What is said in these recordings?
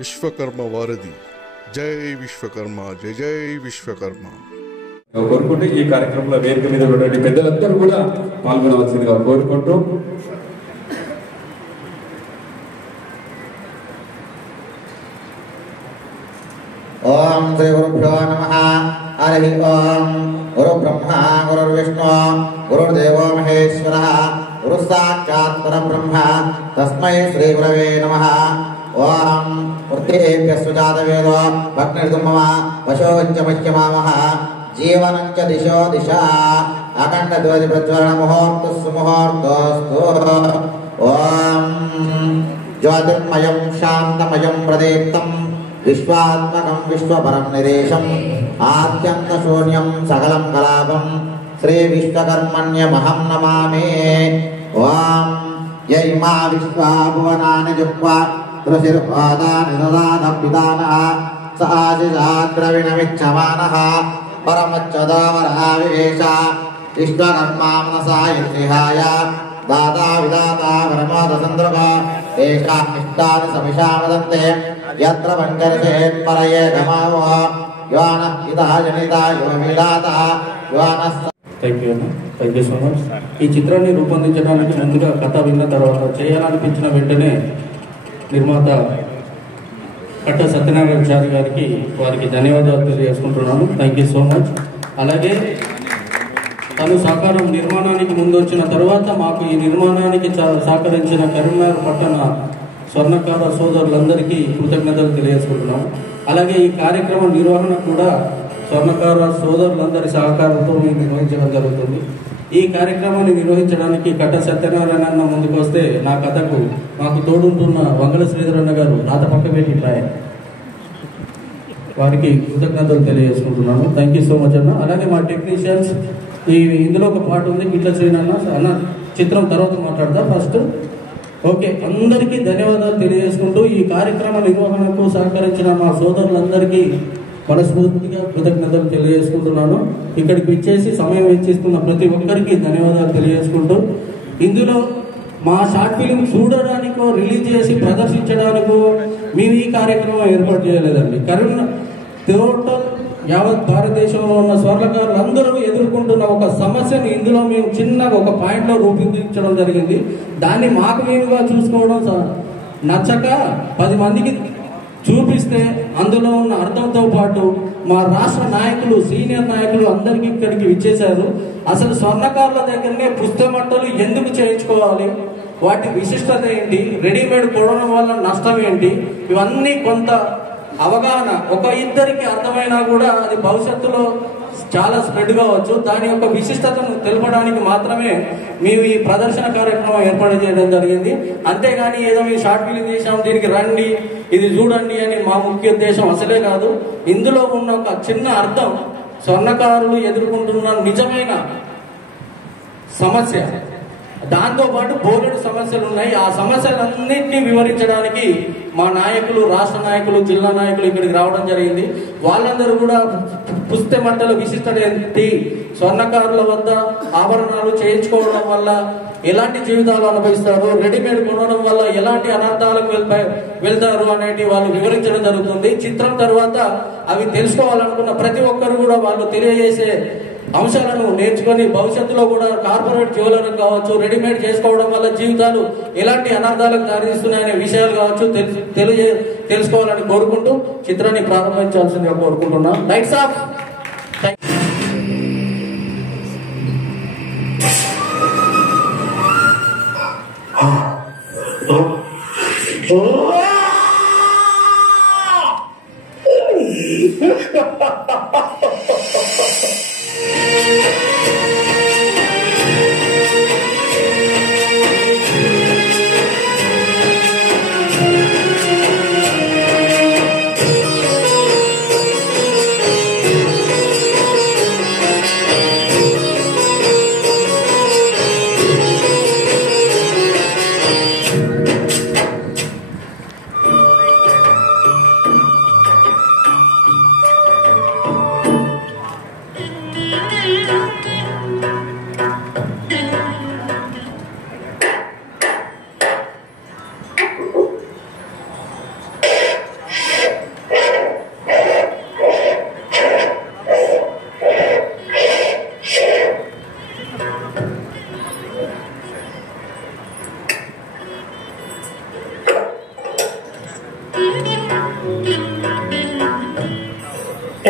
విశ్వకర్మ వారధి. జై విశ్వకర్మ, జై జై విశ్వకర్మ. కోరుకుంటూ ఈ కార్యక్రమంలో వేదిక మీద ఉన్నటువంటి పెద్దలందరూ కూడా పాల్గొనవలసిందిగా కోరుకుంటూ ఓం శ్రీ గురుభ్యో నమః. హరి ఓం. గురు బ్రహ్మ గురుర్విష్ణు గురుర్దేవో మహేశ్వరః గురు సాక్షాత్ పరబ్రహ్మ తస్మై శ్రీ గురవే నమః. ఓం వృత్తేభ్యః సుజాత వేదో భగ్నిర్దుమమ వశోంచ మహ్యమామః జీవనం చ దిశో దిశ అఖండ జ్యోతి ప్రజ్వలన ముహూర్తస్సు ముహూర్తోస్తు. ఓం జ్యోతిర్మయం శాంతమయం ప్రదీప్తం విశ్వాత్మకం విశ్వపరం నిరేశం ఆద్యంత శూన్యం సకలం కలాపం శ్రీ విశ్వకర్మణ్యమహం నమామి. ఓం యై మా విశ్వా భువనాని జుక్వా త్రిశిర్పాదాని దదాన పితానః స ఆశిషాద్రవిణమిచ్చమానః పరమచ్చదావరావివేశ విశ్వకర్మా మనసా యజ్ఞాయ దాతా విదాతా పరమోద సంద్రభ ఏషా ఇష్టాని సమిషా వదంతే యత్ర పంచరసేన్మరయే గమావో యోన ఇదా జనితా యువ విడాత యోన. థ్యాంక్ యూ అన్న, థ్యాంక్ యూ సో మచ్. ఈ చిత్రాన్ని రూపొందించడానికి ముందుగా కథ విన్న తర్వాత చేయాలనిపించిన వెంటనే నిర్మాత కట్ట సత్యనారాయణచారి గారికి వారికి ధన్యవాదాలు తెలియజేసుకుంటున్నాను. Thank you so much. అలాగే తను సహకారం నిర్మాణానికి ముందు వచ్చిన తర్వాత మాకు ఈ నిర్మాణానికి సహకరించిన కరీంనగర్ పట్టణ స్వర్ణకార సోదరులందరికీ కృతజ్ఞతలు తెలియజేసుకుంటున్నాము. అలాగే ఈ కార్యక్రమం నిర్వహణ కూడా స్వర్ణకార సోదరులందరి సహకారంతో మేము నిర్వహించడం జరుగుతుంది. ఈ కార్యక్రమాన్ని నిర్వహించడానికి కట్ట సత్యనారాయణ అన్న ముందుకు వస్తే నా కథకు మాకు తోడుంటున్న వంగల శ్రీధర్ అన్న గారు నాత పక్క పెట్టి వారికి కృతజ్ఞతలు తెలియజేసుకుంటున్నాను. థ్యాంక్ యూ సో మచ్ అన్న. అలాగే మా టెక్నీషియన్స్ ఇందులో ఒక పాట ఉంది గిట్ల శ్రీనన్న అన్న చిత్రం తర్వాత మాట్లాడతా. ఫస్ట్ ఓకే, అందరికీ ధన్యవాదాలు తెలియజేసుకుంటూ ఈ కార్యక్రమ నిర్వహణకు సహకరించిన మా సోదరులందరికీ మనస్ఫూర్తిగా కృతజ్ఞతలు తెలియజేసుకుంటున్నాను. ఇక్కడికి ఇచ్చేసి సమయం వెచ్చిస్తున్న ప్రతి ఒక్కరికి ధన్యవాదాలు తెలియజేసుకుంటూ ఇందులో మా షార్ట్ ఫిలిం చూడడానికో రిలీజ్ చేసి ప్రదర్శించడానికో మేము ఈ కార్యక్రమం ఏర్పాటు చేయలేదండి. టోటల్ యావత్ భారతదేశంలో ఉన్న స్వర్ణకారులు అందరూ ఎదుర్కొంటున్న ఒక సమస్యను ఇందులో మేము చిన్నగా ఒక పాయింట్లో రూపొందించడం జరిగింది. దాన్ని మాకు మేముగా చూసుకోవడం నచ్చక 10 మందికి చూపిస్తే అందులో ఉన్న అర్థంతో పాటు మా రాష్ట్ర నాయకులు సీనియర్ నాయకులు అందరికీ ఇక్కడికి విచ్చేశారు. అసలు స్వర్ణకారుల దగ్గరనే పుస్తమట్టలు ఎందుకు చేయించుకోవాలి, వాటి విశిష్టత ఏంటి, రెడీమేడ్ కొనడం వల్ల నష్టం ఏంటి, ఇవన్నీ కొంత అవగాహన ఒక ఇద్దరికి అర్థమైనా కూడా అది భవిష్యత్తులో చాలా స్ప్రెడ్ కావచ్చు. దాని యొక్క విశిష్టతను తెలపడానికి మాత్రమే మేము ఈ ప్రదర్శన కార్యక్రమం ఏర్పాటు చేయడం జరిగింది. అంతేగాని ఏదో మేము షార్ట్ ఫిలిం చేసాం దీనికి రండి ఇది చూడండి అని మా ముఖ్య ఉద్దేశం అసలే కాదు. ఇందులో ఉన్న ఒక చిన్న అర్థం స్వర్ణకారులు ఎదుర్కొంటున్న నిజమైన సమస్య, దాంతోపాటు బోలెడు సమస్యలు ఉన్నాయి. ఆ సమస్యలన్నింటినీ వివరించడానికి మా నాయకులు, రాష్ట్ర నాయకులు, జిల్లా నాయకులు ఇక్కడికి రావడం జరిగింది. వాళ్ళందరూ కూడా పుస్తమట్టల విశిష్టత ఏంటి, స్వర్ణకారుల వద్ద ఆభరణాలు చేయించుకోవడం వల్ల ఎలాంటి జీవితాలు అనుభవిస్తారు, రెడీమేడ్ కొనడం వల్ల ఎలాంటి అనర్థాలకు వెళ్తారు అనేది వాళ్ళు వివరించడం జరుగుతుంది. చిత్రం తర్వాత అవి తెలుసుకోవాలనుకున్న ప్రతి ఒక్కరు కూడా వాళ్ళు తెలియజేసే అంశాలను నేర్చుకొని భవిష్యత్తులో కూడా కార్పొరేట్ జ్యువెలరీ కావచ్చు, రెడీమేడ్ చేసుకోవడం వల్ల జీవితాలు ఎలాంటి అనర్థాలకు దారితీస్తున్నాయనే విషయాలు కావచ్చు తెలుసుకోవాలని కోరుకుంటూ చిత్రాన్ని ప్రారంభించాల్సిందిగా కోరుకుంటున్నా. Lights off.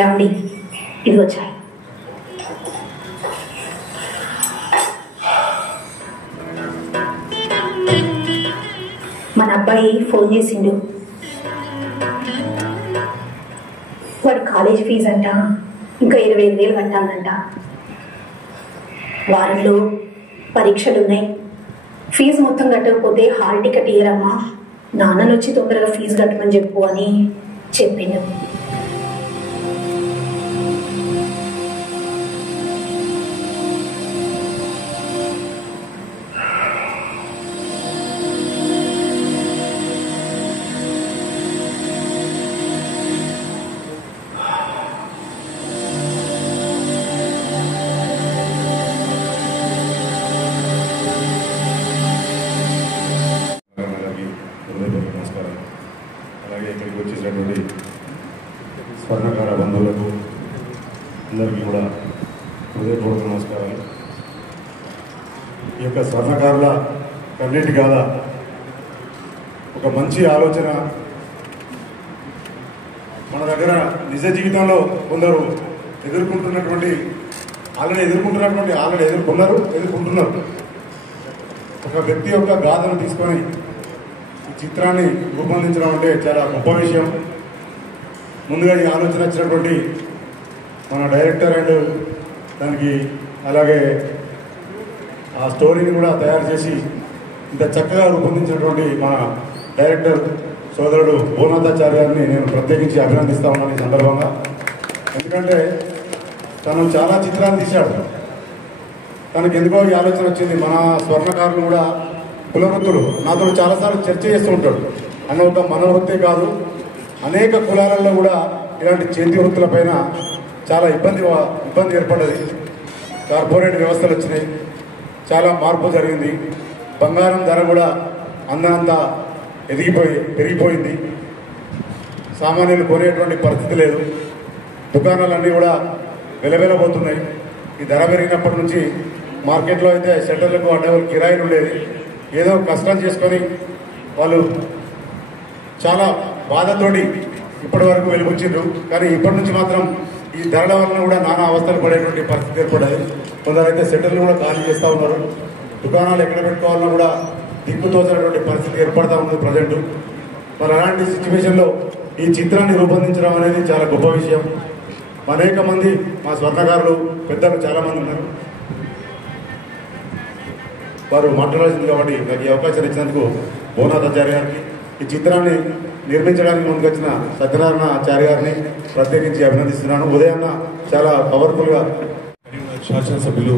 ఏమండి ఇది వచ్చాయి. మన అబ్బాయి ఫోన్ చేసిండు. వాడి కాలేజ్ ఫీజు అంట ఇంకా 25,000 కట్టాలంట. వారంలో పరీక్షలు ఉన్నాయి. ఫీజు మొత్తం కట్టకపోతే హాల్ టికెట్ ఇయ్యరమ్మా, నాన్నను వచ్చి తొందరగా ఫీజు కట్టమని చెప్పు అని చెప్పిండు. నమస్కారం. అలాగే ఇక్కడికి వచ్చేసినటువంటి స్వర్ణకార బంధువులకు అందరికీ కూడా హృదయపూర్వక నమస్కారాలు. ఈ యొక్క స్వర్ణకారుల కన్నీటి గాథ ఒక మంచి ఆలోచన. మన దగ్గర నిజ జీవితంలో కొందరు ఎదుర్కొంటున్నారు. ఒక వ్యక్తి యొక్క గాథను తీసుకొని ఈ చిత్రాన్ని రూపొందించడం అంటే చాలా గొప్ప విషయం. ముందుగా ఈ ఆలోచన వచ్చినటువంటి మన డైరెక్టర్ అండ్ దానికి అలాగే ఆ స్టోరీని కూడా తయారు చేసి ఇంత చక్కగా రూపొందించినటువంటి మన డైరెక్టర్ సోదరుడు భువనాథాచార్య గారిని నేను ప్రత్యేకించి అభినందిస్తా ఉన్నాను ఈ సందర్భంగా. ఎందుకంటే తను చాలా చిత్రాలు తీశాడు. తనకు ఎందుకో ఈ ఆలోచన వచ్చింది. మన స్వర్ణకారులు కూడా కులవృత్తులు నాతో చాలాసార్లు చర్చ చేస్తూ ఉంటాడు. అన్న ఒక మన వృత్తే కాదు, అనేక కులాలలో కూడా ఇలాంటి చేతి వృత్తులపైన చాలా ఇబ్బంది ఏర్పడ్డది. కార్పొరేట్ వ్యవస్థలు వచ్చినాయి, చాలా మార్పు జరిగింది. బంగారం ధర కూడా అందంత పెరిగిపోయింది. సామాన్యులు కొనేటువంటి పరిస్థితి లేదు. దుకాణాలన్నీ కూడా వెలవెలబోతున్నాయి. ఈ ధర పెరిగినప్పటి నుంచి మార్కెట్లో అయితే షట్టర్లకు అడ్డవలు కిరాయిలు ఉండేది. ఏదో కష్టం చేసుకొని వాళ్ళు చాలా బాధతోటి ఇప్పటి వరకు వెలుగుచ్చిండ్రు. కానీ ఇప్పటి నుంచి మాత్రం ఈ ధరల వలన కూడా నానా అవస్థలు పడేటువంటి పరిస్థితి ఏర్పడ్డది. కొందరైతే సెంటర్లు కూడా ఖాళీ చేస్తూ ఉన్నారు. దుకాణాలు ఎక్కడ పెట్టుకోవాలన్నా కూడా దిక్కుతోచినటువంటి పరిస్థితి ఏర్పడతా ఉంది ప్రజెంట్. మరి అలాంటి సిచ్యువేషన్లో ఈ చిత్రాన్ని రూపొందించడం అనేది చాలా గొప్ప విషయం. అనేక మంది మా స్వర్ణకారులు పెద్దలు చాలామంది ఉన్నారు. వారు మాట్లాడాల్సింది కాబట్టి నాకు ఈ అవకాశం ఇచ్చినందుకు భువనాథాచార్య గారికి, ఈ చిత్రాన్ని నిర్మించడానికి ముందుకొచ్చిన సత్యనారాయణాచార్య గారిని ప్రత్యేకించి అభినందిస్తున్నాను. ఉదయాన్న చాలా పవర్ఫుల్గా శాసనసభ్యులు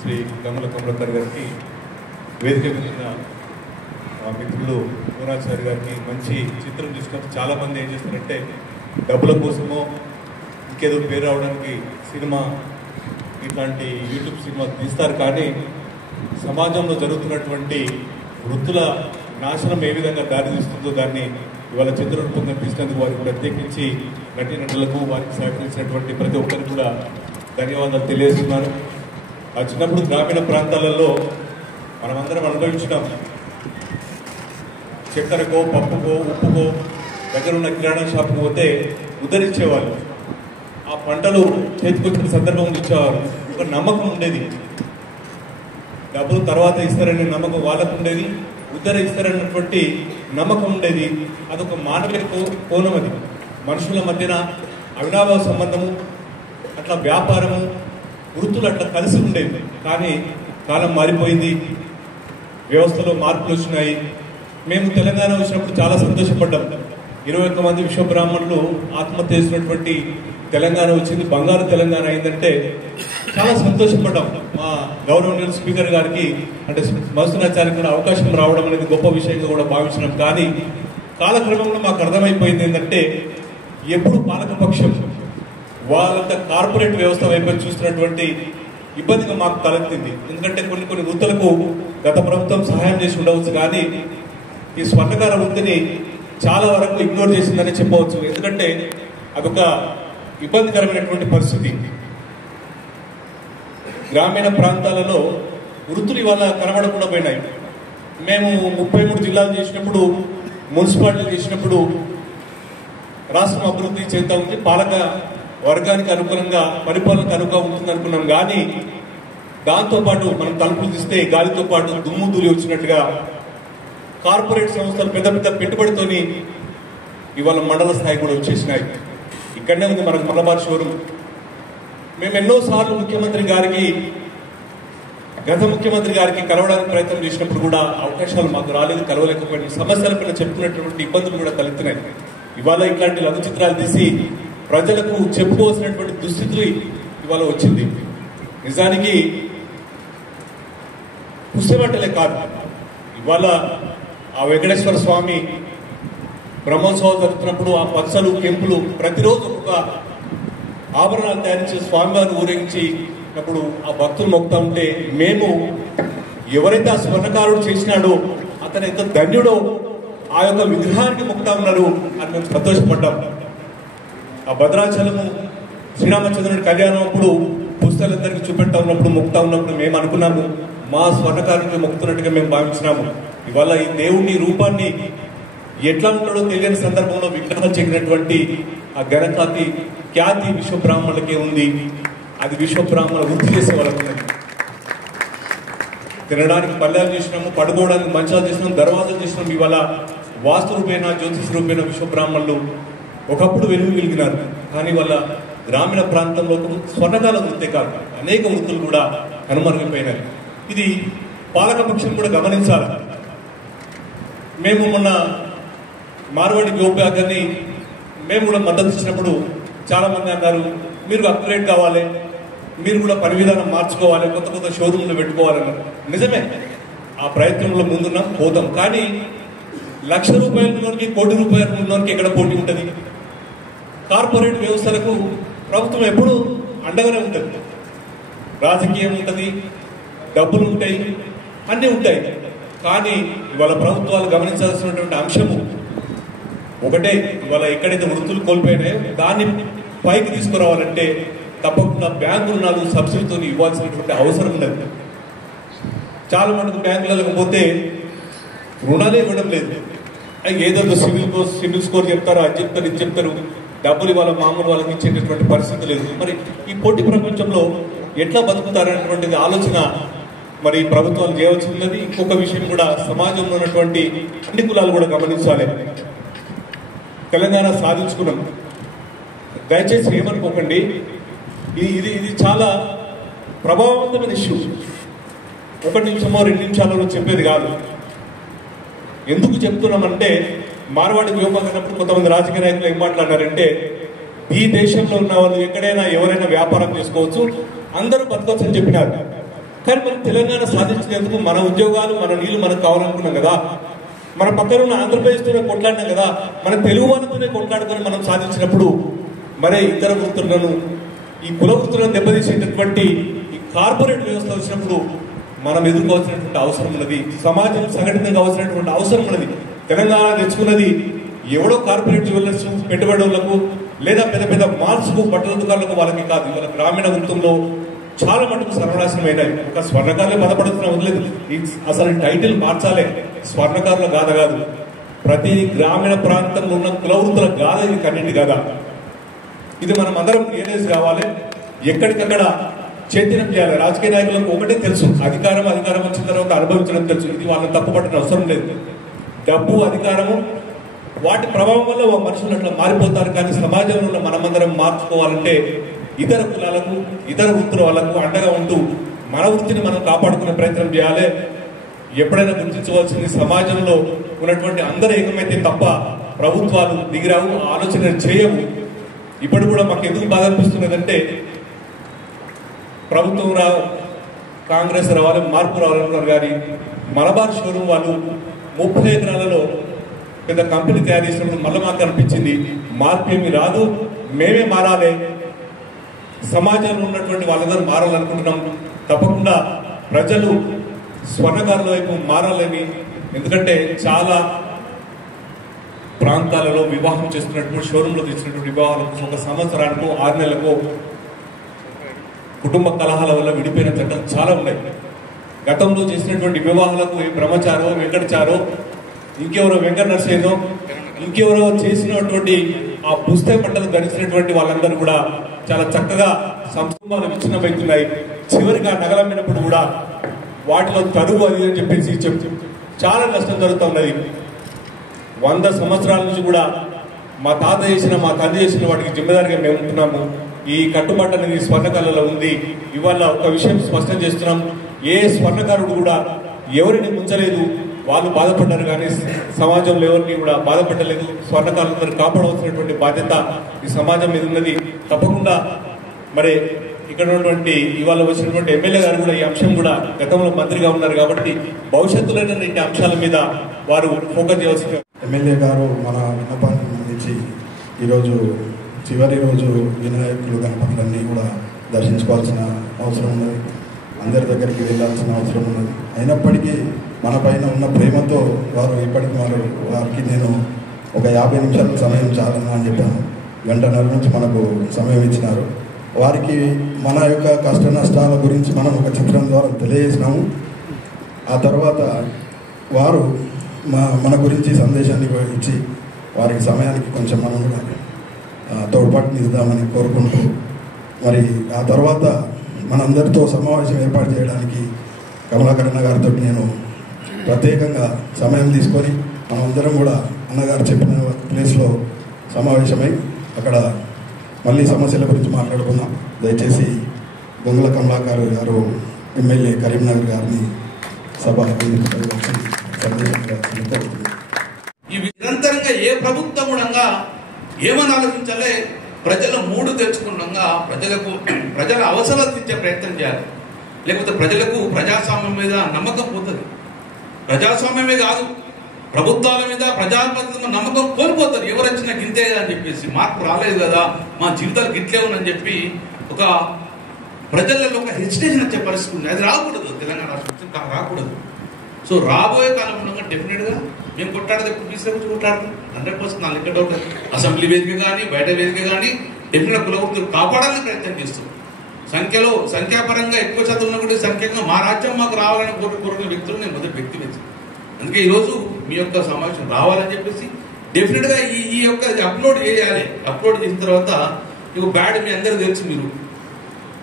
శ్రీ గమల కమలకర్ గారికి, వేదిక మీద మిత్రులు భువనాచార్య గారికి మంచి చిత్రం తీసుకున్నప్పుడు చాలామంది ఏం చేస్తారంటే డబ్బుల కోసమో ఇంకేదో పేరు రావడానికి సినిమా ఇట్లాంటి యూట్యూబ్ సినిమా తీస్తారు. కానీ సమాజంలో జరుగుతున్నటువంటి వృత్తుల నాశనం ఏ విధంగా దారితీస్తుందో దాన్ని ఇవాళ చిత్రరూపంగా తీసినందుకు వారికి ప్రత్యేకించి నటీనటులకు వారికి సహకరించినటువంటి ప్రతి ఒక్కరికి కూడా ధన్యవాదాలు తెలియజేస్తున్నాను. ఆ చిన్నప్పుడు గ్రామీణ ప్రాంతాలలో మనమందరం అనుభవించినాం. చక్కెరకో పప్పుకో ఉప్పుకో దగ్గర ఉన్న కిరాణా షాప్కి పోతే ఉద్ధరించేవాళ్ళు. ఆ పంటలు చేతికొచ్చిన సందర్భం ఇచ్చేవారు. ఒక నమ్మకం ఉండేది. డబ్బులు తర్వాత ఇస్తారనే నమ్మకం వాళ్ళకు ఉండేది, ఉద్ధరిస్తారన్నటువంటి నమ్మకం ఉండేది. అదొక మానవిక కోణం. అది మనుషుల మధ్యన అవినాభావ సంబంధము, అట్లా వ్యాపారము, వృత్తులు అట్లా కలిసి ఉండేవి. కానీ కాలం మారిపోయింది, వ్యవస్థలో మార్పులు వచ్చినాయి. మేము తెలంగాణ వచ్చినప్పుడు చాలా సంతోషపడ్డాం. 21 మంది విశ్వబ్రాహ్మణులు ఆత్మహత్య చేసినటువంటి తెలంగాణ వచ్చింది, బంగారు తెలంగాణ అయిందంటే చాలా సంతోషపడ్డాం. మా గౌరవనీయులు స్పీకర్ గారికి అంటే మధుసూదనాచార్య కూడా అవకాశం రావడం అనేది గొప్ప విషయంగా కూడా భావించినాం. కానీ కాలక్రమంలో మాకు అర్థమైపోయింది ఏంటంటే ఎప్పుడు పాలకపక్షం వాళ్ళంతా కార్పొరేట్ వ్యవస్థ వైపు చూస్తున్నటువంటి ఇబ్బందిగా మాకు తలెత్తింది. ఎందుకంటే కొన్ని వృత్తులకు గత ప్రభుత్వం సహాయం చేసి ఉండవచ్చు, కానీ ఈ స్వర్ణకార వృత్తిని చాలా వరకు ఇగ్నోర్ చేసిందని చెప్పవచ్చు. ఎందుకంటే అదొక ఇబ్బందికరమైనటువంటి పరిస్థితి. గ్రామీణ ప్రాంతాలలో వృత్తులు ఇవాళ కనబడకుండా పోయినాయి. మేము 33 జిల్లాలు చేసినప్పుడు, మున్సిపాలిటీలు చేసినప్పుడు రాష్ట్రం అభివృద్ధి చెందుతా ఉంది, పాలక వర్గానికి అనుకూలంగా పరిపాలనకు అనుకూలంగా ఉంటుంది అనుకున్నాం. కానీ దాంతోపాటు మనం తలుపులు తీస్తే గాలితో పాటు దుమ్ము దూలి వచ్చినట్టుగా కార్పొరేట్ సంస్థలు పెద్ద పెద్ద పెట్టుబడితోని ఇవాళ మండల స్థాయి కూడా వచ్చేసినాయి. ఇక్కడనే ఉంది మనకు మలబార్ షోరూమ్. మేము ఎన్నోసార్లు గత ముఖ్యమంత్రి గారికి కలవడానికి ప్రయత్నం చేసినప్పుడు కూడా అవకాశాలు మాకు రాలేదు, కలవలేకపోయిన సమస్యల పైన చెప్పుకున్నటువంటి ఇబ్బందులు కూడా తలెత్తినాయి. ఇవాళ ఇట్లాంటి లఘు చిత్రాలు తీసి ప్రజలకు చెప్పుకోవాల్సినటువంటి దుస్థితి ఇవాళ వచ్చింది. నిజానికి పుస్తమంటలే కాదు, ఇవాళ ఆ వెంకటేశ్వర స్వామి బ్రహ్మోత్సవాలు జరుగుతున్నప్పుడు ఆ పచ్చలు కెంపులు ప్రతిరోజు ఒక ఆభరణాలు తయారు చేసి స్వామివారిని ఊరేగించినప్పుడు ఆ భక్తులు మొక్కుతా ఉంటే మేము ఎవరైతే ఆ స్వర్ణకారుడు చేసినాడో అతను ఎంత ధన్యుడో ఆ యొక్క విగ్రహానికి మొక్కుతా ఉన్నారు అని మేము సంతోషపడ్డాం. ఆ భద్రాచలము శ్రీరామచంద్రుడి కళ్యాణం అప్పుడు పుస్తకాలందరికీ చూపెడతా ఉన్నప్పుడు మొక్కుతా ఉన్నప్పుడు మేము అనుకున్నాము మా స్వర్ణకారుడికి మొక్కుతున్నట్టుగా మేము భావించినాము. ఇవాళ ఈ దేవుని రూపాన్ని ఎట్లా ఉంటాడో తెలియని సందర్భంలో విగ్రహాలు చెందినటువంటి ఆ ఖ్యాతి విశ్వబ్రాహ్మణులకే ఉంది. అది విశ్వబ్రాహ్మణ వృద్ధి చేసే వాళ్ళకు ఉన్నది. తినడానికి పల్లెలు చేసినాము, పడుకోవడానికి మంచాలు చేసినాం, దర్వాజాలు చేసినాం. ఇవాళ వాస్తు రూపేణ జ్యోతిష్ రూపేణ విశ్వబ్రాహ్మణులు ఒకప్పుడు వెలిగినారు. కానీ వాళ్ళ గ్రామీణ ప్రాంతంలో స్వర్ణకాల వృత్తే కాదు అనేక వృత్తులు కూడా కనుమరుగైపోయినాయి. ఇది పాలకపక్షం కూడా గమనించాలి. మేము మొన్న మార్వాడి గోప్యాగాన్ని మేము కూడా మద్దతు ఇచ్చినప్పుడు చాలా మంది అన్నారు మీరు అప్గ్రేడ్ కావాలి, మీరు కూడా పని విధానం మార్చుకోవాలి, కొత్త కొత్త షోరూమ్లు పెట్టుకోవాలన్నారు. నిజమే, ఆ ప్రయత్నంలో ముందున్నాం, పోతాం. కానీ ₹1,00,000 ఉన్నోరికి ₹1,00,00,000 ఉన్నోరికి ఎక్కడ పోటీ ఉంటుంది? కార్పొరేట్ వ్యవస్థలకు ప్రభుత్వం ఎప్పుడు అండగానే ఉంటుంది. రాజకీయం ఉంటుంది, డబ్బులు ఉంటాయి, అన్నీ ఉంటాయి. కానీ ఇవాళ ప్రభుత్వాలు గమనించాల్సినటువంటి అంశము ఒకటే, ఇవాళ ఎక్కడైతే వృత్తులు కోల్పోయినాయో దాన్ని పైకి తీసుకురావాలంటే తప్పకుండా బ్యాంకు రుణాలు సబ్సిడీతో ఇవ్వాల్సినటువంటి అవసరం ఉన్నది. చాలా మటుకు బ్యాంకులకు పోతే రుణాలే ఇవ్వడం లేదు. ఏదో సివిల్ స్కోర్ చెప్తారు, అది చెప్తారు, ఇది చెప్తారు, డబ్బులు ఇవాళ మామూలు వాళ్ళకి ఇచ్చేటటువంటి పరిస్థితి లేదు. మరి ఈ పోటీ ప్రపంచంలో ఎట్లా బతుకుతారనేటువంటిది ఆలోచన మరి ప్రభుత్వాలు చేయవలసి ఉన్నది. ఇంకొక విషయం కూడా సమాజంలో ఉన్నటువంటి అన్ని కులాలు కూడా గమనించాలి. తెలంగాణ సాధించుకున్నాం, దయచేసి ఏమనుకోకండి, ఇది చాలా ప్రభావవంతమైన ఇష్యూ. 1 నిమిషమో 2 నిమిషాలలో చెప్పేది కాదు. ఎందుకు చెప్తున్నామంటే మార్వాడి వ్యూహమైనప్పుడు కొంతమంది రాజకీయ నాయకులు ఏం మాట్లాడారంటే ఈ దేశంలో ఉన్న వాళ్ళు ఎక్కడైనా ఎవరైనా వ్యాపారం చేసుకోవచ్చు, అందరూ బతకొచ్చు అని చెప్పినారు. కానీ మనం తెలంగాణ సాధించినందుకు మన ఉద్యోగాలు, మన నీళ్లు మనకు కావాలనుకున్నాం కదా, మన పక్కన ఉన్న ఆంధ్రప్రదేశ్తోనే కొట్లాడినాం కదా, మన తెలుగు వాళ్ళతోనే కొట్లాడుకొని మనం సాధించినప్పుడు మరే ఇతర వృత్తులను, ఈ కుల వృత్తులను దెబ్బతీసేటటువంటి ఈ కార్పొరేట్ వ్యవస్థ వచ్చినప్పుడు మనం ఎదుర్కోవాల్సినటువంటి అవసరం ఉన్నది. సమాజం సంఘటితంగా అవసరమైనటువంటి అవసరం ఉన్నది. తెలంగాణ తెచ్చుకున్నది ఎవడో కార్పొరేట్ జ్యువెలర్స్ పెట్టుబడులకు లేదా పెద్ద పెద్ద మాల్స్కు, బట్టల దుకాణాలకు వాళ్ళకి కాదు. ఇవాళ గ్రామీణ వృత్తంలో చాలా మటుకు సర్వనాశనమైనాయి. ఒక స్వర్ణకారులే బాధపడుతున్నా వదిలేదు, అసలు టైటిల్ మార్చాలే. స్వర్ణకారుల గాథ కాదు, ప్రతి గ్రామీణ ప్రాంతంలో ఉన్న కుల వృత్తుల గాథ ఇది, కన్నింటి గాథ. ఇది మనం అందరం రియలైజ్ కావాలి, ఎక్కడికక్కడ చైతన్యం చేయాలి. రాజకీయ నాయకులకు ఒకటే తెలుసు, అధికారం వచ్చిన తర్వాత అనుభవించడం తెలుసు. ఇది వాళ్ళని తప్పుపట్టిన అవసరం లేదు. డబ్బు, అధికారము వాటి ప్రభావం వల్ల మనుషులు అట్లా మారిపోతారు. కానీ సమాజంలో ఉన్న మనమందరం మార్చుకోవాలంటే ఇతర కులాలకు, ఇతర వృత్తుల వాళ్ళకు అండగా ఉంటూ మన వృత్తిని మనం కాపాడుకునే ప్రయత్నం చేయాలి. ఎప్పుడైనా గుర్తించవలసింది, సమాజంలో ఉన్నటువంటి అందరూ ఏకమైతే తప్ప ప్రభుత్వాలు దిగిరావు, ఆలోచన చేయవు. ఇప్పుడు కూడా మాకు ఎందుకు బాధ అనిపిస్తున్నదంటే ప్రభుత్వం కాంగ్రెస్ రావాలి, మార్పు రావాలనుకున్నారు. కానీ మలబార్ షోరూమ్ వాళ్ళు 30 ఎకరాలలో పెద్ద కంపెనీ తయారు చేసినప్పుడు మళ్ళీ మాకు అనిపించింది మార్పు ఏమి రాదు, మేమే మారాలి, సమాజంలో ఉన్నటువంటి వాళ్ళందరూ మారాలనుకుంటున్నాం. తప్పకుండా ప్రజలు స్వర్ణకారుల వైపు మారాలని. ఎందుకంటే చాలా ప్రాంతాలలో వివాహం చేస్తున్నప్పుడు షోరూంలో తెచ్చినటువంటి వివాహాలకు 1 సంవత్సరానికి 6 నెలలకు కుటుంబ కలహాల వల్ల విడిపోయిన చట్టాలు చాలా ఉన్నాయి. గతంలో చేసినటువంటి వివాహాలకు బ్రహ్మచారో, వెంకటచారో, ఇంకెవరో వెంకట నరసేనో ఇంకెవరో చేసినటువంటి ఆ పుస్తక బట్టలు ధరించినటువంటి వాళ్ళందరూ కూడా చాలా చక్కగా సంస్కృతాలు విచ్ఛిన్నమవుతున్నాయి. చివరిగా నగలమైనప్పుడు కూడా వాటిలో తరువు అది అని చెప్పేసి చాలా నష్టం జరుగుతున్నది. 100 సంవత్సరాల నుంచి కూడా మా తాత చేసిన మా తండ్రి చేసిన వాటికి జిమ్మదారిగా మేము ఉంటున్నాము. ఈ కట్టుబాటు అనేది స్వర్ణకళలో ఉంది. ఇవాళ ఒక విషయం స్పష్టం చేస్తున్నాం, ఏ స్వర్ణకారుడు కూడా ఎవరిని ముంచలేదు, వాళ్ళు బాధపడ్డారు కానీ సమాజంలో ఎవరిని కూడా బాధపడలేదు. స్వర్ణకారులందరూ కాపాడవలసినటువంటి బాధ్యత ఈ సమాజం మీద ఉన్నది. తప్పకుండా మరి ఇక్కడ ఉన్నటువంటి ఇవాళ వచ్చినటువంటి ఎమ్మెల్యే గారు కూడా ఈ అంశం కూడా గతంలో మంత్రిగా ఉన్నారు కాబట్టి భవిష్యత్తులో ఇన్ని అంశాల మీద వారు ఫోకస్ చేయవలసిన ఎమ్మెల్యే గారు మన విన్నపానికి సంబంధించి ఈరోజు చివరి రోజు వినాయకులు గణపతులన్నీ కూడా దర్శించుకోవాల్సిన అవసరం ఉన్నది. అందరి దగ్గరికి వెళ్ళాల్సిన అవసరం ఉన్నది. అయినప్పటికీ మన పైన ఉన్న ప్రేమతో వారు ఇప్పటికి వారికి నేను ఒక 50 నిమిషాల సమయం చాలన్నా అని చెప్పాను. 1 గంట నుంచి మనకు సమయం ఇచ్చినారు. వారికి మన యొక్క కష్ట నష్టాల గురించి మనం ఒక చిత్రం ద్వారా తెలియజేసినాము. ఆ తర్వాత వారు మన గురించి సందేశాన్ని ఇచ్చి వారికి సమయానికి కొంచెం మనం కూడా తోడ్పాటుని ఇద్దామని కోరుకుంటూ మరి ఆ తర్వాత మనందరితో సమావేశం ఏర్పాటు చేయడానికి కమలాకరణ గారితో నేను ప్రత్యేకంగా సమయం తీసుకొని మనమందరం కూడా అన్నగారు చెప్పిన ప్లేస్లో సమావేశమై అక్కడ మళ్ళీ సమస్యల గురించి మాట్లాడుకుందాం. దయచేసి గొంగుల కమలాకర్ గారు ఎమ్మెల్యే కరీంనగర్ గారిని సభ ఈ నిరంతరంగా ఏ ప్రభుత్వం కూడా ఏమని ఆలోచించాలే, ప్రజల మూడు తెచ్చుకున్నాగా ప్రజల అవసరాలు తీర్చే ప్రయత్నం చేయాలి. లేకపోతే ప్రజలకు ప్రజాస్వామ్యం మీద నమ్మకం పోతుంది. ప్రజాస్వామ్యమే కాదు, ప్రభుత్వాల మీద ప్రజాప్రతినిధుల మీద నమ్మకం కోల్పోతారు. ఎవరు వచ్చినా గింతే అని చెప్పేసి, మార్పు రాలేదు కదా, మా జీవితాలు గిట్లే ఉందని చెప్పి ఒక ప్రజలలో ఒక హెసిటేషన్ వచ్చే పరిస్థితి ఉంది. అది రాకూడదు, తెలంగాణ రాష్ట్రం రాకూడదు. సో రాబోయే కాలంలో డెఫినెట్గా మేము కొట్టాడితే పీసీల గురించి కొట్టాడతాం 100%. నా లెక్క డౌట్ అసెంబ్లీ వేదిక కానీ బయట వేదిక కానీ డెఫినెట్గా కులవృత్తులు కాపాడాలని ప్రయత్నం చేస్తాం. సంఖ్యాపరంగా ఎక్కువ శాతం ఉన్నటువంటి సంఖ్యంగా మా రాజ్యం మాకు రావాలని కోరుకున్న వ్యక్తులు నేను మొదటి వ్యక్తి వచ్చి, అందుకే ఈరోజు మీ యొక్క సమావేశం రావాలని చెప్పేసి డెఫినెట్గా ఈ యొక్క అప్లోడ్ చేయాలి. అప్లోడ్ చేసిన తర్వాత ఇక బ్యాడ్ మీ అందరూ తెలుసు. మీరు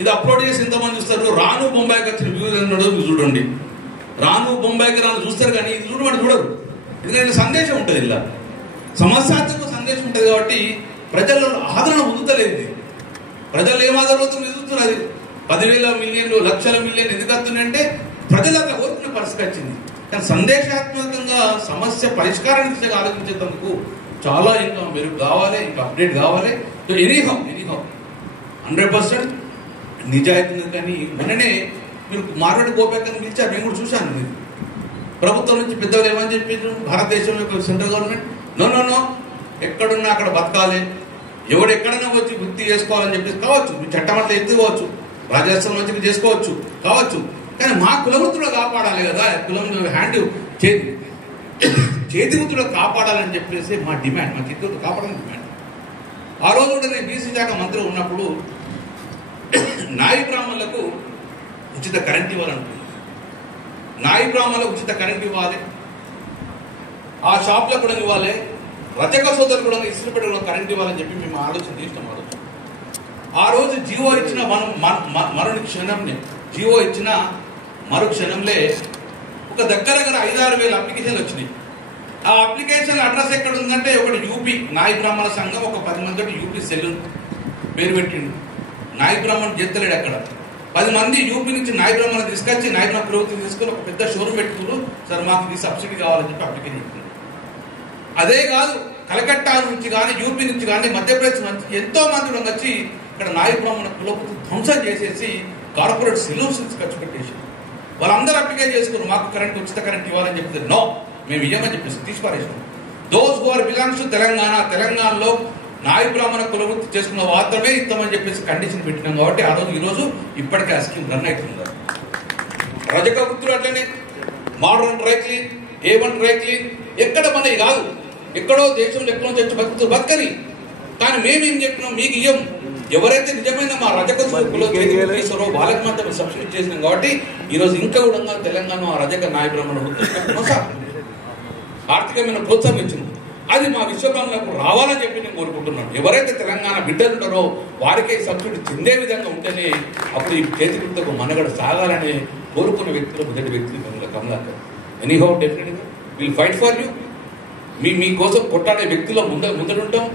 ఇది అప్లోడ్ చేసి ఎంతమంది చూస్తారు? రాను బొంబాయికి వచ్చిన వ్యూస్ అన్నాడు మీరు చూడండి. రాను బొంబాయికి రాను చూస్తారు కానీ ఇది చూడరు. ఎందుకంటే సందేశం ఉంటుంది, ఇలా సమస్యాత్మక సందేశం ఉంటుంది కాబట్టి ప్రజల్లో ఆదరణ పొందుతలేదు. ప్రజలు ఏం ఆదరణ ఎదుగుతున్నది? 10,000 మిలియన్లు లక్షల మిలియన్ ఎందుకు వస్తున్నాయంటే ప్రజలు అట్లా కోరుకునే పరిస్థితి వచ్చింది. కానీ సందేశాత్మకంగా సమస్య పరిష్కారాన్ని దిశగా ఆలోచించేందుకు చాలా ఇంకా మెరుగు కావాలి, ఇంకా అప్డేట్ కావాలి. సో ఎనీహౌ 100% నిజాయితీ. కానీ మొన్ననే మీరు మార్వాడి గోపాకని పిలిచారు, నేను కూడా చూశాను. మీరు ప్రభుత్వం నుంచి పెద్దవాళ్ళు ఏమని చెప్పిండ్రు? భారతదేశంలో సెంట్రల్ గవర్నమెంట్ నో ఎక్కడున్నా అక్కడ బతకాలి, ఎవడు ఎక్కడైనా వచ్చి వృత్తి చేసుకోవాలని చెప్పేసి కావచ్చు. మీ చట్టం అట్లా ఎత్తుకోవచ్చు, రాజస్థాన్ మంచిగా చేసుకోవచ్చు కావచ్చు, కానీ మా కులవృత్తులు కాపాడాలి కదా. కులం హ్యాండ్ చేతి వృత్తులు కాపాడాలని చెప్పేసి మా డిమాండ్, మా చేతి వృత్తులు కాపాడాలని డిమాండ్. ఆ రోజు కూడా నేను బీసీ శాఖ మంత్రి ఉన్నప్పుడు నాయి బ్రాహ్మణులకు ఉచిత కరెంట్ ఇవ్వాలనుకుంటున్నాను. నాయి బ్రాహ్మణులకు ఉచిత కరెంట్ ఇవ్వాలి, ఆ షాప్లో కూడా ఇవ్వాలి, రచక సోదరులు కూడా ఇసురుపేట కూడా కరెంట్ ఇవ్వాలని చెప్పి మేము ఆలోచన చేసినాం. ఆ రోజు జీవో ఇచ్చిన మరొక క్షణంలో జీవో ఇచ్చిన మరో క్షణంలో ఒక దగ్గర 5-6 వేల అప్లికేషన్లు వచ్చినాయి. ఆ అప్లికేషన్ అడ్రస్ ఎక్కడ ఉందంటే ఒకటి యూపీ నాయి బ్రాహ్మణ సంఘం, ఒక 10 మంది యూపీ సెల్ పేరు పెట్టిండు. నాయి బ్రాహ్మణ చెత్తలేడు అక్కడ. 10 మంది యూపీ నుంచి నాయి బ్రాహ్మణ తీసుకొచ్చి నాయి బ్రాహ్మణ ప్రభుత్వం తీసుకొని ఒక పెద్ద షోరూమ్ పెట్టుకున్నారు. సార్ మాకు ఈ సబ్సిడీ కావాలని చెప్పి అప్లికేషన్ పెట్టుకున్నారు. అదే కాదు, కలకత్తా నుంచి కానీ యూపీ నుంచి కానీ మధ్యప్రదేశ్ నుంచి ఎంతో మంది వచ్చి ఇక్కడ నాయి బ్రాహ్మణ కులపు ధ్వంసం చేసేసి కార్పొరేట్ సొల్యూషన్స్ ఖర్చు పెట్టేసి వాళ్ళందరూ అప్లికేషన్ చేసుకున్నారు. మాకు కరెంట్ ఉచిత కరెంట్ ఇవ్వాలని చెప్తే నో మేము ఇవ్వమని చెప్పేసి తీసిపారేసాం. Those who are belongs to తెలంగాణలో నాయి బ్రాహ్మణ కులవృత్తి చేసుకున్న మాత్రమే ఇస్తామని చెప్పేసి కండిషన్ పెట్టినాం. కాబట్టి ఆ రోజు ఈరోజు ఇప్పటికే ఆ స్కీమ్ రన్ అవుతుంది. రజక వృత్తులు అట్లనే modern dry clean, A1 dry clean ఎక్కడ మనకి కాదు, ఎక్కడో దేశంలో ఎక్కడో తెచ్చి బతకని. కానీ మేమేం చెప్పినాం, మీకు ఇయ్యం. ఎవరైతే నిజమైన మా రజక కులరో వాళ్ళకి మాత్రం సబ్సిడీ చేసినాం. కాబట్టి ఈరోజు ఇంకా కూడా తెలంగాణ రజక నాయ బ్రాహ్మణ వృత్తి ఆర్థికమైన ప్రోత్సాహం ఇచ్చింది. అది మా విశ్వబ్రహ్మణులకు రావాలని చెప్పి నేను కోరుకుంటున్నాను. ఎవరైతే తెలంగాణ బిడ్డలు ఉంటారో వారికే సబ్సిడీ చెందే విధంగా ఉంటేనే అప్పుడు ఈ చేతికృతకు మనగడ సాగాలని కోరుకున్న వ్యక్తులు మొదటి వ్యక్తులు కమలాకర్. ఎనీహౌ డెఫినెట్గా విల్ ఫైట్ ఫర్ యూ. మీకోసం కొట్టాడే వ్యక్తుల ముందడుంటాం.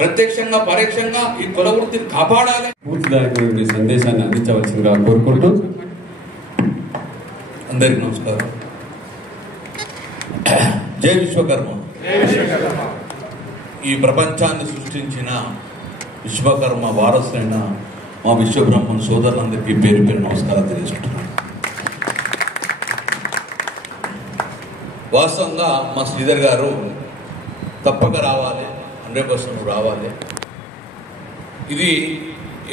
ప్రత్యక్షంగా పరోక్షంగా ఈ కుల వృత్తిని కాపాడాలి. పూర్తిగా సందేశాన్ని అందించవలసిందిగా కోరుకుంటూ అందరికీ నమస్కారం. జై విశ్వకర్మ. ఈ ప్రపంచాన్ని సృష్టించిన విశ్వకర్మ వారసులైన మా విశ్వబ్రహ్మణ సోదరులందరికీ పేరు పేరు నమస్కారం తెలియజేస్తున్నాను. వాస్తవంగా మా శ్రీధర్ గారు తప్పక రావాలి, 100% రావాలి. ఇది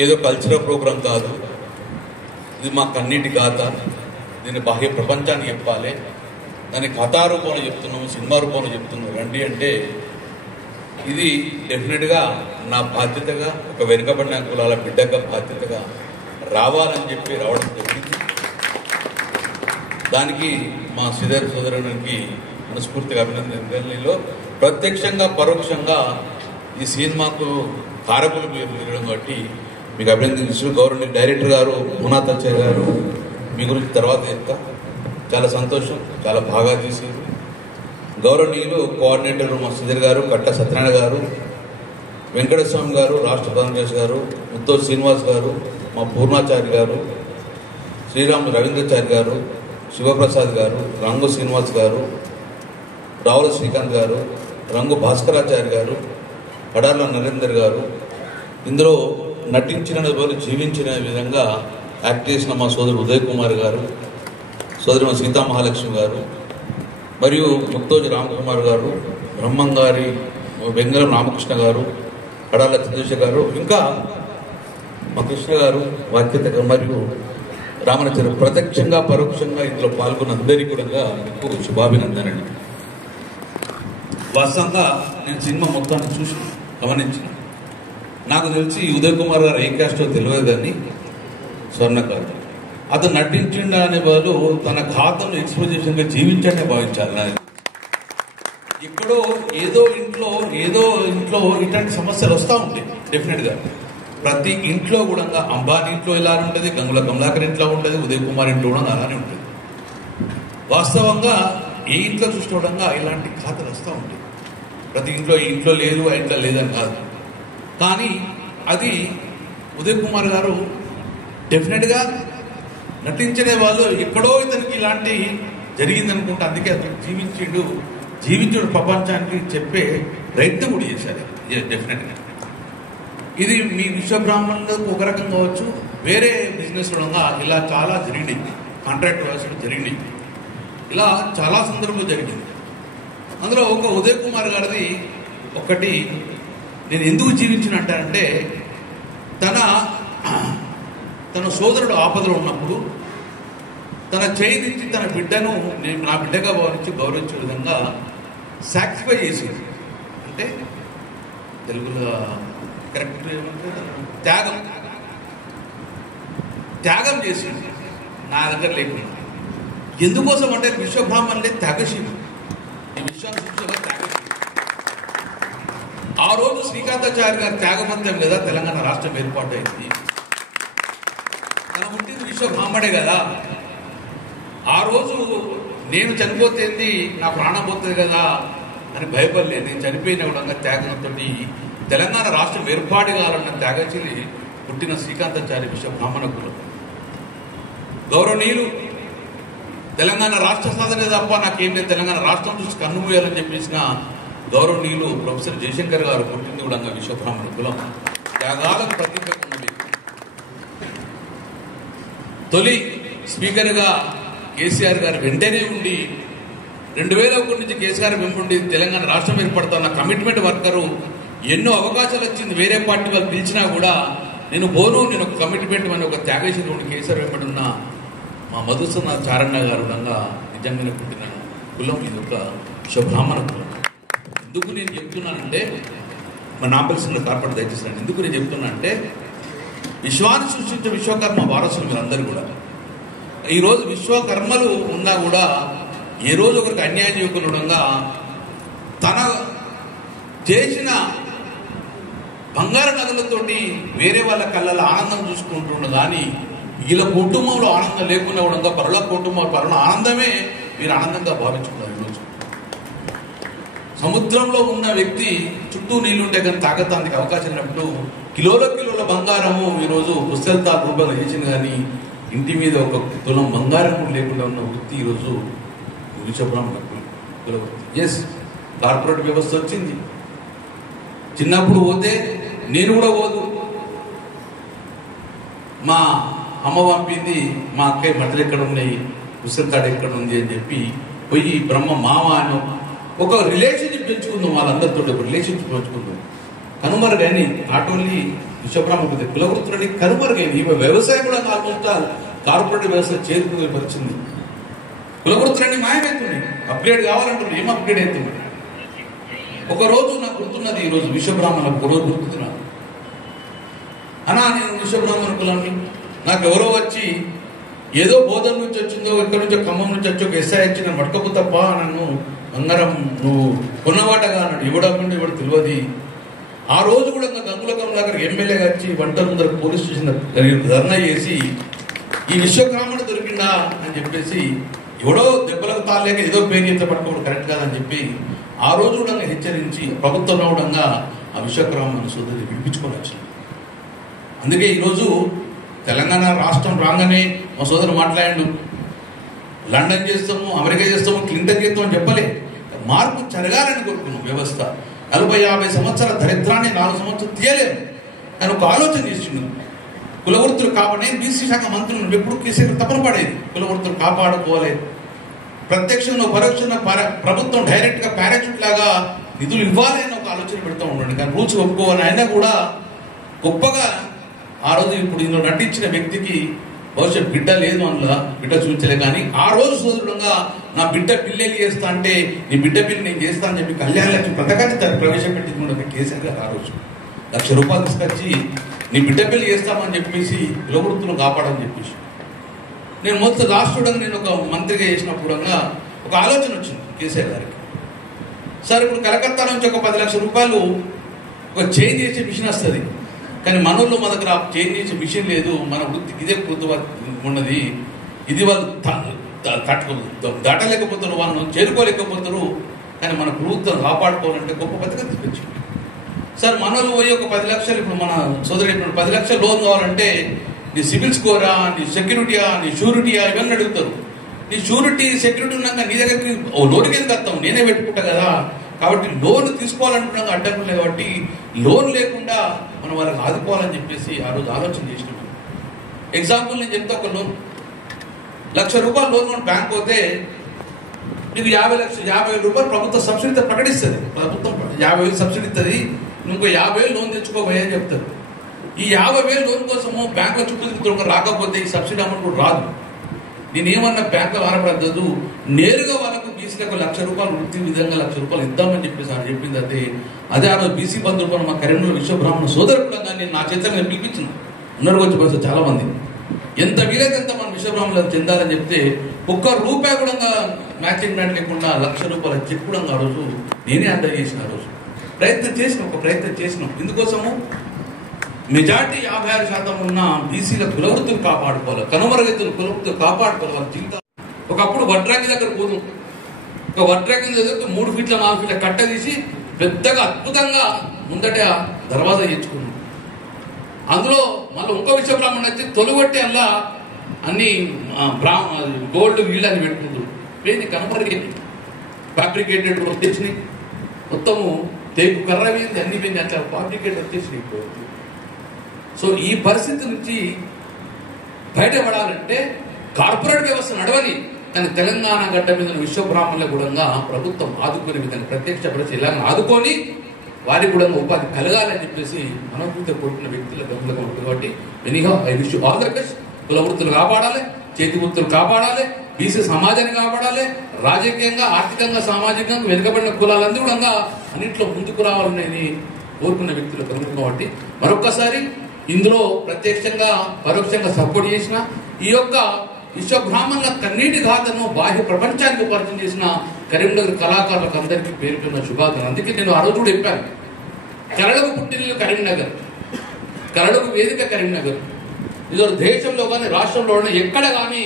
ఏదో కల్చరల్ ప్రోగ్రాం కాదు, ఇది మా కన్నీటి గాథ. దీన్ని బాహ్య ప్రపంచానికి చెప్పాలి. దాన్ని కథా రూపంలో చెప్తున్నాము, సినిమా రూపంలో చెప్తున్నాము. రండి అంటే ఇది డెఫినెట్గా నా బాధ్యతగా, ఒక వెనుకబడిన కులాల బిడ్డగా బాధ్యతగా రావాలని చెప్పి రావడం జరిగింది. దానికి మా శ్రీధర్ సోదరునికి మనస్ఫూర్తిగా అభినందనలో ప్రత్యక్షంగా పరోక్షంగా ఈ సినిమాకు కారకులు మీరు బట్టి మీకు అభినందించు. గౌరవనీయ డైరెక్టర్ గారు పునాతాచార్య గారు మీ గురించి తర్వాత చెప్తా. చాలా సంతోషం, చాలా బాగా చేశారు. గౌరవనీయులు కోఆర్డినేటర్ మా శ్రీధర్ గారు, కట్ట సత్యనారాయణ గారు, వెంకటస్వామి గారు, రాష్ట్ర కాంగ్రెస్ గారు, ముత్తూరు శ్రీనివాస్ గారు, మా పూర్ణాచారి గారు, శ్రీరాములు రవీంద్రచారి గారు, శివప్రసాద్ గారు, రంగు శ్రీనివాస్ గారు, రావుల శ్రీకాంత్ గారు, రంగు భాస్కరాచారి గారు, కడార్ల నరేందర్ గారు, ఇందులో నటించిన వాళ్ళు జీవించిన విధంగా యాక్ట్ చేసిన మా సోదరుడు ఉదయ్ కుమార్ గారు, సోదరి మా సీతామహాలక్ష్మి గారు, మరియు ముక్తోజి రామకుమార్ గారు, బ్రహ్మంగారి వెంగళం రామకృష్ణ గారు, కడాల చంద్రశేఖర్ గారు, ఇంకా మా కృష్ణ గారు, వాక్యత మరియు రామనచరు ప్రత్యక్షంగా పరోక్షంగా ఇందులో పాల్గొన్న అందరికీ కూడా మీకు శుభాభినందనండి. వాస్తవంగా నేను సినిమా మొత్తాన్ని చూసి గమనించిన, నాకు తెలిసి ఉదయ్ కుమార్ గారు ఏ క్యాస్టో తెలియదు కానీ స్వర్ణకారు అతను నటించిండ అనే వాళ్ళు తన ఖాతాను ఎక్స్పోజిషన్గా జీవించండి భావించాలి. ఎక్కడో ఏదో ఇంట్లో ఇట్లాంటి సమస్యలు వస్తూ ఉంటాయి. డెఫినెట్గా ప్రతి ఇంట్లో కూడా అంబానీ ఇంట్లో ఇలానే ఉంటుంది, గంగుల కమలాకర్ ఇంట్లో ఉంటుంది, ఉదయ్ కుమార్ ఇంట్లో కూడా అలానే ఉంటుంది. వాస్తవంగా ఏ ఇంట్లో చూసుకోవడంగా ఇలాంటి ఖాతాలు వస్తూ ఉంటాయి. ప్రతి ఇంట్లో లేదు, ఆ ఇంట్లో లేదని కాదు. కానీ అది ఉదయ్ కుమార్ గారు డెఫినెట్గా నటించే వాళ్ళు ఎక్కడో ఇతనికి ఇలాంటి జరిగిందనుకుంటే అందుకే అతను జీవించుడు ప్రపంచానికి చెప్పే ప్రయత్నం కూడా చేశారు. డెఫినెట్గా ఇది మీ విశ్వబ్రాహ్మణులకు ఒక రకం కావచ్చు, వేరే బిజినెస్ ఇలా చాలా జరిగినాయి, కాంట్రాక్ట్ వ్యవస్థలు జరిగినాయి, ఇలా చాలా సందర్భాలు జరిగింది. అందులో ఒక ఉదయ్ కుమార్ గారిది ఒకటి నేను ఎందుకు జీవించినట్టే, తన సోదరుడు ఆపదలో ఉన్నప్పుడు తన చేయి నుంచి తన బిడ్డను నేను నా బిడ్డగా భావించి గౌరవించే విధంగా సాక్రిఫై చేసింది. అంటే తెలుగులో కరెక్ట్ త్యాగం చేసింది నా దగ్గర లేకుండా. ఎందుకోసం అంటే విశ్వబ్రాహ్మణులే త్యాగశీలు, ఈ విశ్వాన్ని త్యాగశీలు. ఆ రోజు శ్రీకాంతాచార్య గారి త్యాగమంతం కదా తెలంగాణ రాష్ట్రం ఏర్పాటైంది. తన పుట్టింది విశ్వబ్రాహ్మణే కదా. ఆ రోజు నేను చనిపోతేంది, నా ప్రాణం పోతుంది కదా అని భయపడలేదు. నేను చనిపోయిన కూడా త్యాగంతో తెలంగాణ రాష్ట్రం ఏర్పాటు కావాలన్న త్యాగశీలి పుట్టిన శ్రీకాంతాచార్య విశ్వబ్రాహ్మణ కులం. గౌరవనీయులు తెలంగాణ రాష్ట్ర సాధనే తప్ప నాకేం లేదు, తెలంగాణ రాష్ట్రం చూసి కన్నుమూయాలని చెప్పేసిన గౌరవనీయులు ప్రొఫెసర్ జయశంకర్ గారు పుట్టింది కూడా విశ్వబ్రాహ్మణ కులం. త్యాగాలకు ప్రతీక ఉన్నది. తొలి స్పీకర్గా కేసీఆర్ గారు వెంటనే ఉండి 2001 నుంచి కేసీఆర్ వెంబడి తెలంగాణ రాష్ట్రం ఏర్పడుతున్న కమిట్మెంట్ వర్కరు ఎన్నో అవకాశాలు వచ్చింది. వేరే పార్టీ వాళ్ళు పిలిచినా కూడా నేను ఒక కమిట్మెంట్ అని ఒక త్యాగశీలుని కేసీఆర్ వెంబడున్న మా మధుసూదన చారణ గారు నిజంగానే పుట్టిన కులం ఇది ఒక విశ్వబ్రాహ్మణ కులం. ఎందుకు నేను చెప్తున్నానంటే, మా నాంపల్సిన కార్పొరేట్ దయచేస్తాను. ఎందుకు నేను చెప్తున్నా అంటే, విశ్వాన్ని సృష్టించే విశ్వకర్మ వారసులు మీరందరూ కూడా. ఈరోజు విశ్వకర్మలు ఉన్నా కూడా ఏ రోజు ఒకరికి అన్యాయం చేయకుండా తన చేసిన బంగారు నగలతోటి వేరే వాళ్ళ కళ్ళలో ఆనందం చూసుకుంటుండ కానీ వీళ్ళ కుటుంబంలో ఆనందం లేకుండా ఉండగా పరుల కుటుంబం పరుల ఆనందమే మీరు ఆనందంగా భావించుకున్నారు. ఈరోజు సముద్రంలో ఉన్న వ్యక్తి చుట్టూ నీళ్లుంటే కానీ తాగటానికి అవకాశం ఉన్నప్పుడు కిలోల బంగారము ఈరోజు పుస్తకాల రూపంలో చేసింది కానీ ఇంటి మీద ఒక తులం బంగారం లేకుండా ఉన్న వృత్తి ఈరోజు విశ్వబ్రాహ్మణ కుల వృత్తి. ఎస్, కార్పొరేట్ వ్యవస్థ వచ్చింది. చిన్నప్పుడు పోతే నేను కూడా పోదు, మా అమ్మ పంపింది, మా అక్కయ్య మట్టలు ఎక్కడ ఉన్నాయి, ఉసిరితాడు ఎక్కడ ఉంది అని చెప్పి పోయి బ్రహ్మ మామ అని ఒక రిలేషన్షిప్ పెంచుకుందాం, వాళ్ళందరితో ఒక రిలేషన్షిప్ పెంచుకుందాం. కనుమరుగైన నాట్ ఓన్లీ విశ్వబ్రాహ్మణ కులవృత్తులని కనుమరుగైన ఈ వ్యవసాయం కూడా కాకుండా కార్పొరేట్ వ్యవస్థ చేరుకునే పరిచింది. కులవృత్తులన్నీ మాయమవుతున్నాయి, అప్గ్రేడ్ కావాలంటున్నాయి. ఏం అప్గ్రేడ్ అవుతుంది? ఒకరోజు నాకు గుర్తున్నది, ఈరోజు విశ్వబ్రాహ్మణ ఒకరోజు గుర్తున్నారు అన్నా, నేను విశ్వబ్రాహ్మణ కులాన్ని, నాకు ఎవరో వచ్చి ఏదో బోధన నుంచి వచ్చిందో ఎక్కడి నుంచో ఖమ్మం నుంచి వచ్చి ఒక ఎస్ఐ వచ్చి నన్ను పట్టుకోకు తప్ప నన్ను బంగారం నువ్వు కొన్నవాటగా అన్నాడు. ఇవ్వడం ఇవ్వడం తెలియదు. ఆ రోజు కూడా గంగుల కమలాకర్ ఎమ్మెల్యేగా వచ్చి వంట ముందర పోలీస్ స్టేషన్ ధర్నా చేసి ఈ విశ్వబ్రాహ్మణ దొరికిందా అని చెప్పేసి ఎవడో దెబ్బలకు తాలేక ఏదో పేరు చేత పట్టుకోవడం కరెక్ట్ కాదని చెప్పి ఆ రోజు కూడా హెచ్చరించి ప్రభుత్వం రావడంగా ఆ విశ్వబ్రాహ్మణ సోదరి విడిపించుకొని వచ్చింది. అందుకే ఈరోజు తెలంగాణ రాష్ట్రం రాగానే మా సోదరు మాట్లాడాడు, లండన్ చేస్తాము, అమెరికా చేస్తాము, క్లింటన్ చేస్తామని చెప్పలే. మార్పు జరగాలని కోరుకున్నాం. వ్యవస్థ 40-50 సంవత్సరాల దరిద్రాన్ని 4 సంవత్సరాలు తీయలేము. నేను ఒక ఆలోచన చేస్తున్నాను. కులవృత్తులు నేను బీసీ శాఖ మంత్రులను ఎప్పుడు కేసీఆర్ తపన పడేది, కులవృత్తులు కాపాడుకోవాలి. ప్రత్యక్షంగా పరోక్షంగా ప్రభుత్వం డైరెక్ట్ గా పారాచూట్ లాగా నిధులు ఇవ్వాలి అని ఒక ఆలోచన పెడతా ఉండండి. కానీ రూల్స్ ఒప్పుకోవాలని అయినా కూడా గొప్పగా ఆ రోజు ఇప్పుడు ఇందులో నటించిన వ్యక్తికి బహుశా బిడ్డ లేదు, అందులో బిడ్డ చూపించలే. కానీ ఆ రోజు సోదరుడుగా నా బిడ్డ పిల్లలు చేస్తా అంటే నీ బిడ్డ పిల్లి నేను చేస్తా అని చెప్పి కళ్యాణ లక్ష్మి పథకాన్ని ప్రవేశపెట్టింది కేసీఆర్ గారు. ఆ రోజు ₹1,00,000 తీసుకొచ్చి నీ బిడ్డ పిల్లి చేస్తామని చెప్పేసి కులవృత్తులు కాపాడని చెప్పేసి నేను మొత్తం లాస్ట్ నేను ఒక మంత్రిగా చేసినప్పుడు ఒక ఆలోచన వచ్చింది కేసీఆర్ గారికి. సార్ ఇప్పుడు కలకత్తా నుంచి ఒక ₹10,00,000 ఒక చేంజ్ చేసే మిషన్ వస్తుంది, కానీ మనోళ్ళు మన దగ్గర చేంజ్ చేసే మిషన్ లేదు. మన వృత్తికి ఇదే వృత్తి ఉన్నది, ఇది వాళ్ళు దాటలేకపోతారు, వాళ్ళను చేరుకోలేకపోతారు. కానీ మన ప్రభుత్వం కాపాడుకోవాలంటే గొప్ప పథకం తీసుకొచ్చింది. సార్ మనోళ్ళు పోయి ఒక 10 లక్షలు, ఇప్పుడు మన సోదరు ఇప్పుడు 10 లక్షలు లోన్ కావాలంటే నీ సిబిల్ స్కోరా, నీ సెక్యూరిటీయా, నీ షూరిటీయా ఇవన్నీ అడుగుతారు. నీ షూరిటీ సెక్యూరిటీ ఉన్నాక నీ దగ్గరికి లోన్కి ఎందుకు వస్తాం, నేనే పెట్టుకుంటా కదా. కాబట్టి లోన్ తీసుకోవాలంటున్నాక అడ్డంకులు లేదు. కాబట్టి లోన్ లేకుండా మనం వాళ్ళకి ఆదుకోవాలని చెప్పేసి ఆ రోజు ఆలోచన చేసినాం. ఎగ్జాంపుల్ నేను చెప్తా, ఒక లోన్ ₹1,00,000 లోన్ బ్యాంక్ పోతే నీకు ₹50,000 ప్రభుత్వ సబ్సిడీతో ప్రకటిస్తుంది. ప్రభుత్వం 50,000 సబ్సిడీ ఇస్తుంది, ఇంకో 50,000 లోన్ తెచ్చుకోబోయే అని చెప్తారు. ఈ 50,000 లోన్ కోసము బ్యాంకుల చుట్టూ తిరుగుతూ రాకపోతే ఈ సబ్సిడీ అమౌంట్ కూడా రాదు. నేనేమన్నా బ్యాంకులు ఆనపడద్దు, నేరుగా వాళ్ళకు బీసీలకు ₹1,00,000 వృత్తి విధంగా ₹1,00,000 ఇద్దామని చెప్పేసి ఆయన చెప్పింది. అదే ఆ రోజు బీసీ బంధు రూపాయలు మా కరీంనగర్ విశ్వబ్రాహ్మణ సోదరు కూడా నేను నా చేత నేను పిలిపించిన ఉన్నారు వచ్చి బస్సు చాలా మంది. ఎంత వీలైతే అంత మన విశ్వబ్రాహ్మణులకు చెందాలని చెప్తే ₹1 కూడా మ్యాచింగ్ గ్రాంట్ లేకుండా ₹1,00,000 చెక్ కూడా ఆ రోజు నేనే అందజేసిన. చేసిన ఆ రోజు ప్రయత్నం చేసినాం. ఇందుకోసము మెజార్టీ 56% ఉన్న బీసీల కులవృత్తులు కాపాడుకోవాలి, కనుమరుగైతున్న కులవృత్తులు కాపాడుకోవాలి. వాళ్ళ జీవితం ఒకప్పుడు వడ్రాకి దగ్గర పోదు, ఒక వడ్రాకి దగ్గర 3 ఫీట్ల 4 ఫీట్ల కట్ట తీసి పెద్దగా అద్భుతంగా ముందట దర్వాజా చేర్చుకున్నాం. అందులో మళ్ళీ ఇంకో విశ్వబ్రాహ్మణ వచ్చి తొలగొట్టి అలా అన్ని గోల్డ్ వీళ్ళు అని పెట్టుకుంటారు. ఏంటి కనపరిగేది ఫ్యాబ్రికేటెడ్ వచ్చేసినాయి, మొత్తము తేపు కర్ర వేయింది, అన్ని పోయింది, అట్లా ఫ్యాబ్రికేటెడ్ వచ్చేసినాయి. సో ఈ పరిస్థితి నుంచి బయటపడాలంటే కార్పొరేట్ వ్యవస్థ నడవని, కానీ తెలంగాణ గడ్డ మీద విశ్వబ్రాహ్మణుల కూడా ప్రభుత్వం ఆదుకునే విధంగా ప్రత్యక్షపరిచి ఇలా ఆదుకొని వారికి కూడా ఉపాధి కలగాలని చెప్పేసి మనోభూతి కొట్టిన వ్యక్తుల గమనిక ఉంటుంది. కాబట్టి anyhow I wish you all the best. కుల వృత్తులు కాపాడాలి, చేతి వృత్తులు కాపాడాలి, బీసీ సమాజాన్ని కాపాడాలి, రాజకీయంగా ఆర్థికంగా సామాజికంగా వెనుకబడిన కులాలందరూ కూడా అన్నింటిలో ముందుకు రావాలనేది కోరుకున్న వ్యక్తుల గమనిక. కాబట్టి మరొక్కసారి ఇందులో ప్రత్యక్షంగా పరోక్షంగా సపోర్ట్ చేసిన ఈ యొక్క విశ్వబ్రాహ్మణుల కన్నీటి గాథను బాహ్య ప్రపంచానికి పరిచయం చేసిన కరీంనగర్ కళాకారులకు అందరికీ పేరుకున్న శుభాకాంక్షలు. అందుకే నేను ఆ రోజు కూడా చెప్పాను, కళలకు పుట్టిన కరీంనగర్, కళలకు వేదిక కరీంనగర్. ఇది దేశంలో కానీ రాష్ట్రంలో ఎక్కడ కానీ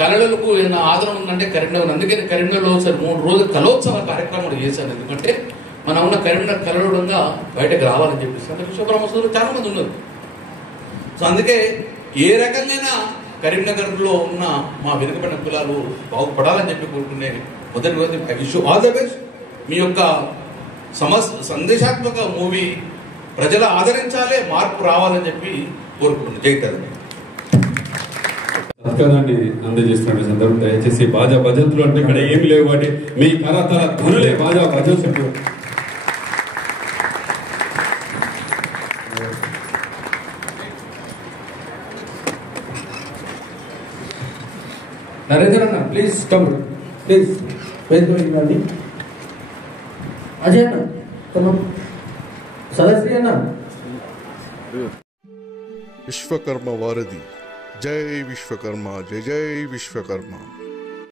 కళలకు ఏదైనా ఆదరణ ఉందంటే కరీంనగర్. అందుకని కరీంనగర్లో ఒకసారి 3 రోజుల కళోత్సవ కార్యక్రమాలు చేశాను. ఎందుకంటే మనం ఉన్న కరీంనగర్ కళలుగా బయటకు రావాలని చెప్పేసి అంటే విశ్వకర్మ చాలా మంది ఉన్నారు. సో అందుకే ఏ రకంగా కరీంనగర్లో ఉన్న మా వెనుకబడిన కులాలు బాగుపడాలని చెప్పి కోరుకునే మొదటి I wish you all the best. మీ యొక్క సందేశాత్మక మూవీ ప్రజలు ఆదరించాలి, మార్పు రావాలని చెప్పి కోరుకుంటున్నాను. జై తెలంగాణ. సత్కారాన్ని అందజేస్తున్న సందర్భం దయచేసి బాజా భజంతులు అంటే ఇక్కడ ఏమి లేవు, వాటి మీ కరతల ధనులే బాజా భజంతులు. నరేంద్ర అన్న ప్లీజ్ కమ్, ప్లీజ్ వేదిక ఇవ్వండి. అజయ్ అన్న కమ్, సదస్య అన్న. విశ్వకర్మ వారధి. జై విశ్వకర్మ, జై జై విశ్వకర్మ.